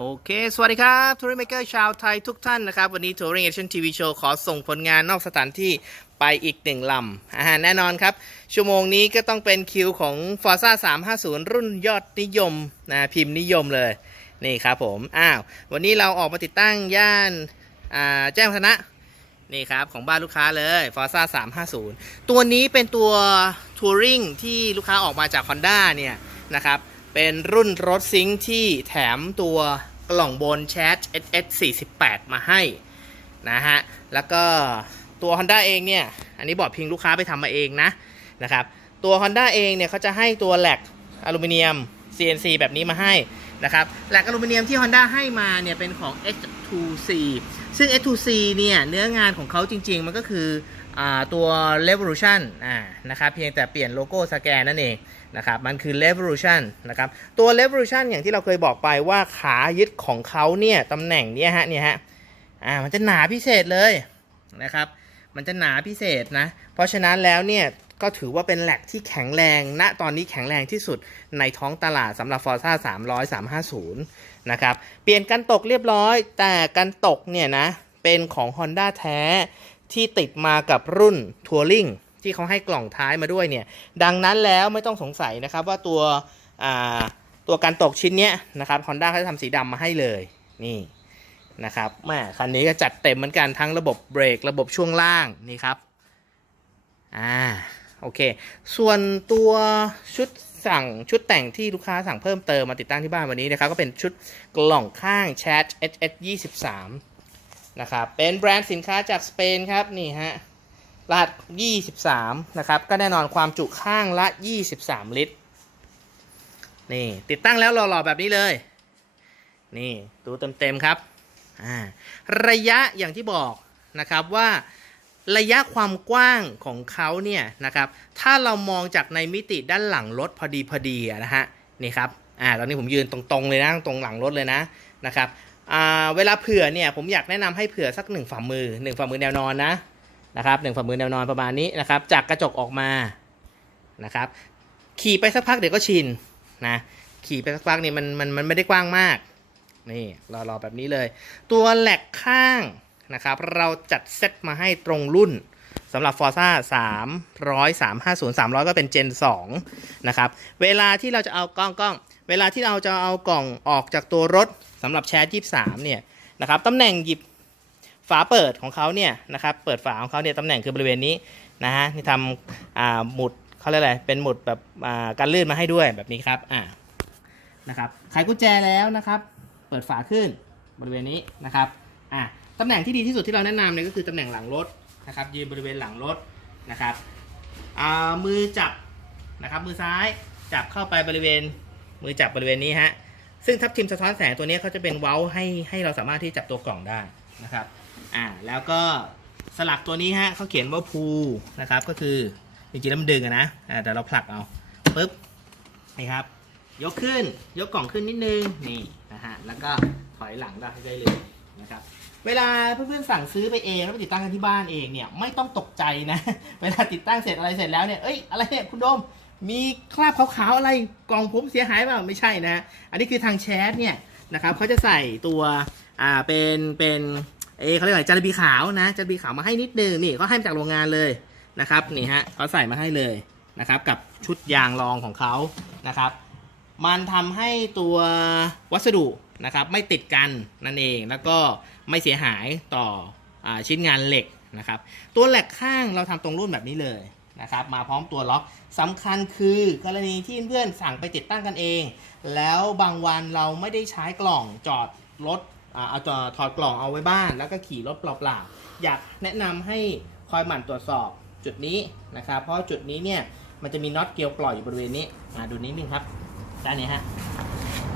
โอเค สวัสดีครับทัวริงเมเกอร์ชาวไทยทุกท่านนะครับ วันนี้ทัวริงเอชั่นทีวีโชว์ขอส่งผลงานนอกสถานที่ไปอีกหนึ่งลำอ่าแน่นอนครับ ชั่วโมงนี้ก็ต้องเป็นคิวของ Forza 350 รุ่นยอดนิยมนะพิมพ์นิยมเลย นี่ครับผม อ้าว วันนี้เราออกมาติดตั้งย่านแจ้งวัฒนะ นี่ครับ ของบ้านลูกค้าเลย Forza 350 ตัวนี้เป็นตัวทัวริงที่ลูกค้าออกมาจาก Honda เนี่ยนะครับ เป็นรุ่นรถซิงค์ที่แถมตัวกล่องบนแชท SS 48มาให้นะฮะ แล้วก็ตัว Honda เองเนี่ย อันนี้บอกพิงลูกค้าไปทำมาเองนะนะครับ ตัว Honda เองเนี่ยเขาจะให้ตัวแหลกอลูมิเนียม CNC แบบนี้มาให้นะครับ แหลกอลูมิเนียมที่ Honda ให้มาเนี่ยเป็นของ H2C ซึ่ง H2C เนี่ยเนื้องานของเขาจริง ๆ มันก็คือ ตัว Revolution อ่านะครับเพียงแต่เปลี่ยนโลโก้สแกนนั่นเองนะครับมันคือ Revolution นะครับตัว Revolution อย่างที่เราเคยบอกไปว่าขายึดของเขาเนี่ยตำแหน่งเนี้ยฮะเนี่ยฮะอ่ามันจะหนาพิเศษเลยนะครับมันจะหนาพิเศษนะเพราะฉะนั้นแล้วเนี่ยก็ถือว่าเป็นแหลกที่แข็งแรง ณ ตอนนี้แข็งแรงที่สุดในท้องตลาดสำหรับ Forza 300 350 นะครับ เปลี่ยนกันตกเรียบร้อย แต่กันตกเนี่ยนะ เป็นของ Honda แท้ ที่ติดมากับรุ่น Touring ที่เขาให้กล่องท้ายมาด้วยเนี่ย ดังนั้นแล้วไม่ต้องสงสัยนะครับว่าตัวตัวกันตกชิ้นเนี้ยนะครับ Honda เขาจะทำสีดำมาให้เลยนี่นะครับแม่คันนี้ก็จัดเต็มเหมือนกันทั้งระบบเบรกระบบช่วงล่างนี่ครับอ่าโอเค ส่วนตัวชุดสั่งชุดแต่งที่ลูกค้าสั่งเพิ่มเติมมาติดตั้งที่บ้านวันนี้นะครับ ก็เป็นชุดกล่องข้าง Chat HS 23 นะครับ เป็นแบรนด์สินค้าจากสเปนครับนี่ฮะรหัส23 นะครับ ก็แน่นอนความจุข้างละ 23 ลิตร นี่ติดตั้งแล้วหล่อๆแบบนี้เลย นี่ดูเต็มๆครับอ่าระยะอย่างที่บอกนะครับว่าระยะความกว้างของเขาเนี่ยนะครับ ถ้าเรามองจากในมิติด้านหลังรถพอดีพอดีนะฮะ นี่ครับ อ่า ตอนนี้ผมยืนตรงๆเลยนะ ตรงหลังรถเลยนะนะครับ เวลาเผื่อเนี่ยผมอยากแนะนำให้เผื่อสักหนึ่งฝ่ามือหนึ่งฝ่ามือแนวนอนนะนะครับหนึ่งฝ่ามือแนวนอนประมาณนี้นะครับ จากกระจกออกมานะครับ ขี่ไปสักพักเดี๋ยวก็ชินนะขี่ไปสักพักนี่มันมันมันไม่ได้กว้างมากนี่รอๆแบบนี้เลย ตัวแหลกข้างนะครับ เราจัดเซตมาให้ตรงรุ่นสำหรับ Forza 300 350 300 ก็เป็น Gen 2 นะครับ เวลาที่เราจะเอากล้องกล้อง เวลาที่เราจะเอากล่องออกจากตัวรถสำหรับแชร์23เนี่ยนะครับตำแหน่งหยิบฝาเปิดของเขาเนี่ยนะครับเปิดฝาของเขาเนี่ยตำแหน่งคือบริเวณนี้นะฮะที่ทำหมุดเขาเรียกอะไรเป็นหมุดแบบการลื่นมาให้ด้วยแบบนี้ครับอ่านะครับไขกุญแจแล้วนะครับเปิดฝาขึ้นบริเวณนี้นะครับอะตำแหน่งที่ดีที่สุดที่เราแนะนำเนี่ยก็คือตำแหน่งหลังรถนะครับยืนบริเวณหลังรถนะครับอ่ามือจับนะครับมือซ้ายจับเข้าไปบริเวณ มือจับบริเวณนี้ฮะซึ่งทับทิมสะท้อนแสงตัวนี้เขาจะเป็นเว้าให้ให้เราสามารถที่จับตัวกล่องได้นะครับอ่าแล้วก็สลักตัวนี้ฮะเขาเขียนว่าพูนะครับก็คือจริงๆแล้วมันดึงอะนะอ่าแต่เราผลักเอาปึ๊บนี่ครับยกขึ้นยกกล่องขึ้นนิดนึงนี่นะฮะแล้วก็ถอยหลังได้เลยนะครับเวลาเพื่อนๆสั่งซื้อไปเองแล้วไปติดตั้งกันที่บ้านเองเนี่ยไม่ต้องตกใจนะ เวลาติดตั้งเสร็จอะไรเสร็จแล้วเนี่ยเอ้ยอะไรเนี่ยคุณโดม มีคราบขาวๆอะไรกล่องผมเสียหายเปล่าไม่ใช่นะ อันนี้คือทางแชทเนี่ยนะครับเขาจะใส่ตัวอ่าเป็นเป็นเอเขาเรียกอะไรจารบีขาวนะจารบีขาวมาให้นิดนึงนี่เขาให้มาจากโรงงานเลยนะครับนี่ฮะเขาใส่มาให้เลยนะครับกับชุดยางรองของเขานะครับ มันทำให้ตัววัสดุนะครับไม่ติดกันนั่นเองแล้วก็ไม่เสียหายต่ออชิ้นงานเหล็กนะครับ ตัวแหลกข้างเราทำตรงรุ่นแบบนี้เลย นะครับมาพร้อมตัวล็อกสำคัญคือกรณีที่เพื่อนสั่งไปติดตั้งกันเอง แล้วบางวันเราไม่ได้ใช้กล่องจอดรถอ่าเอาจอดถอดกล่องเอาไว้บ้าน แล้วก็ขี่รถเปล่าๆอยากแนะนำให้คอยหมั่นตรวจสอบจุดนี้นะครับเพราะจุดนี้เนี่ยมันจะมีน็อตเกลียวปล่อยอยู่บริเวณนี้อ่าดูนิดนึงครับด้านนี้ฮะ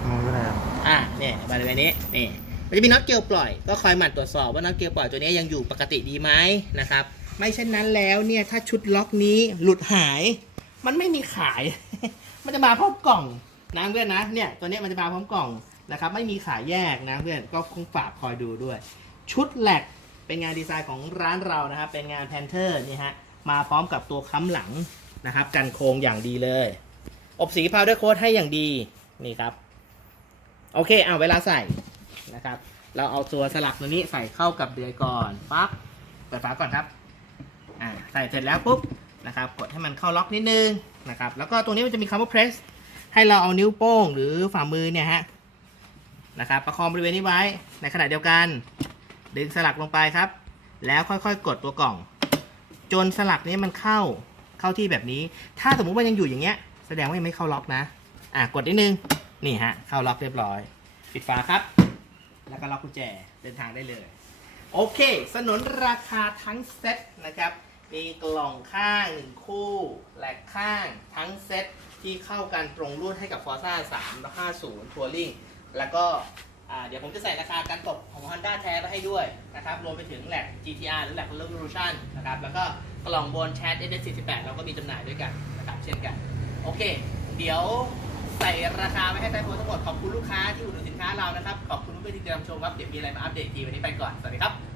ไม่เป็นไรครับอ่าเนี่ยบริเวณนี้นี่มันจะมีน็อตเกลียวปล่อยก็คอยหมั่นตรวจสอบว่าน็อตเกลียวปล่อยตัวนี้ยังอยู่ปกติดีไหมนะครับ ไม่เช่นนั้นแล้วเนี่ยถ้าชุดล็อกนี้หลุดหาย มันไม่มีขาย มันจะมาพร้อมกล่องนะเพื่อนนะเนี่ยตัวนี้มันจะมาพร้อมกล่องนะครับ ไม่มีขายแยกนะเพื่อนก็คงฝากคอยดูด้วย ชุดแหลกเป็นงานดีไซน์ของร้านเรานะครับ เป็นงานแพนเทอร์นี่ฮะมาพร้อมกับตัวค้ำหลังนะครับ กันโครงอย่างดีเลย อบสีพาวเดอร์โค้ดให้อย่างดีนี่ครับ โอเคเอาเวลาใส่นะครับ เราเอาตัวสลักตัวนี้ใส่เข้ากับเดือยก่อนปั๊บเปิดฝาก่อนครับ อ่าใส่เสร็จแล้วปุ๊บนะครับกดให้มันเข้าล็อกนิดนึงนะครับแล้วก็ตรงนี้มันจะมีคำว่า press ให้เราเอานิ้วโป้งหรือฝ่ามือเนี่ยฮะนะครับประคองบริเวณนี้ไว้ในขณะเดียวกัน ดึงสลักลงไปครับ แล้วค่อยๆ กดตัวกล่อง จนสลักนี้มันเข้าเข้าที่แบบนี้ ถ้าสมมุติว่ายังอยู่อย่างเงี้ย แสดงว่ายังไม่เข้าล็อกนะอะกดนิดนึงนี่ฮะเข้าล็อกเรียบร้อย ปิดฝาครับ แล้วก็ล็อกกุญแจเดินทางได้เลย โอเค สนนราคาทั้งเซ็ตนะครับ มีกล่องข้างหนึ่งคู่ แหลกข้างทั้งเซ็ตที่เข้ากันตรงรุ่นให้กับ Forza 350 Touring แล้วก็เดี๋ยวผมจะใส่ราคาการตกของ Honda แท้ไปให้ด้วยนะครับ รวมไปถึงแหลก GTR หรือแหลก Revolution นะครับ แล้วก็กล่องบน Chat SS48 เราก็มีจำหน่ายด้วยกันนะครับ เช่นกัน โอเค เดี๋ยวใส่ราคาไว้ให้ใต้โพสต์ทั้งหมด ขอบคุณลูกค้าที่อุดหนุนสินค้าเรานะครับ ขอบคุณเพื่อนที่ติดตามชมครับ เดี๋ยวมีอะไรมาอัปเดตทีวันนี้ไปก่อน สวัสดีครับ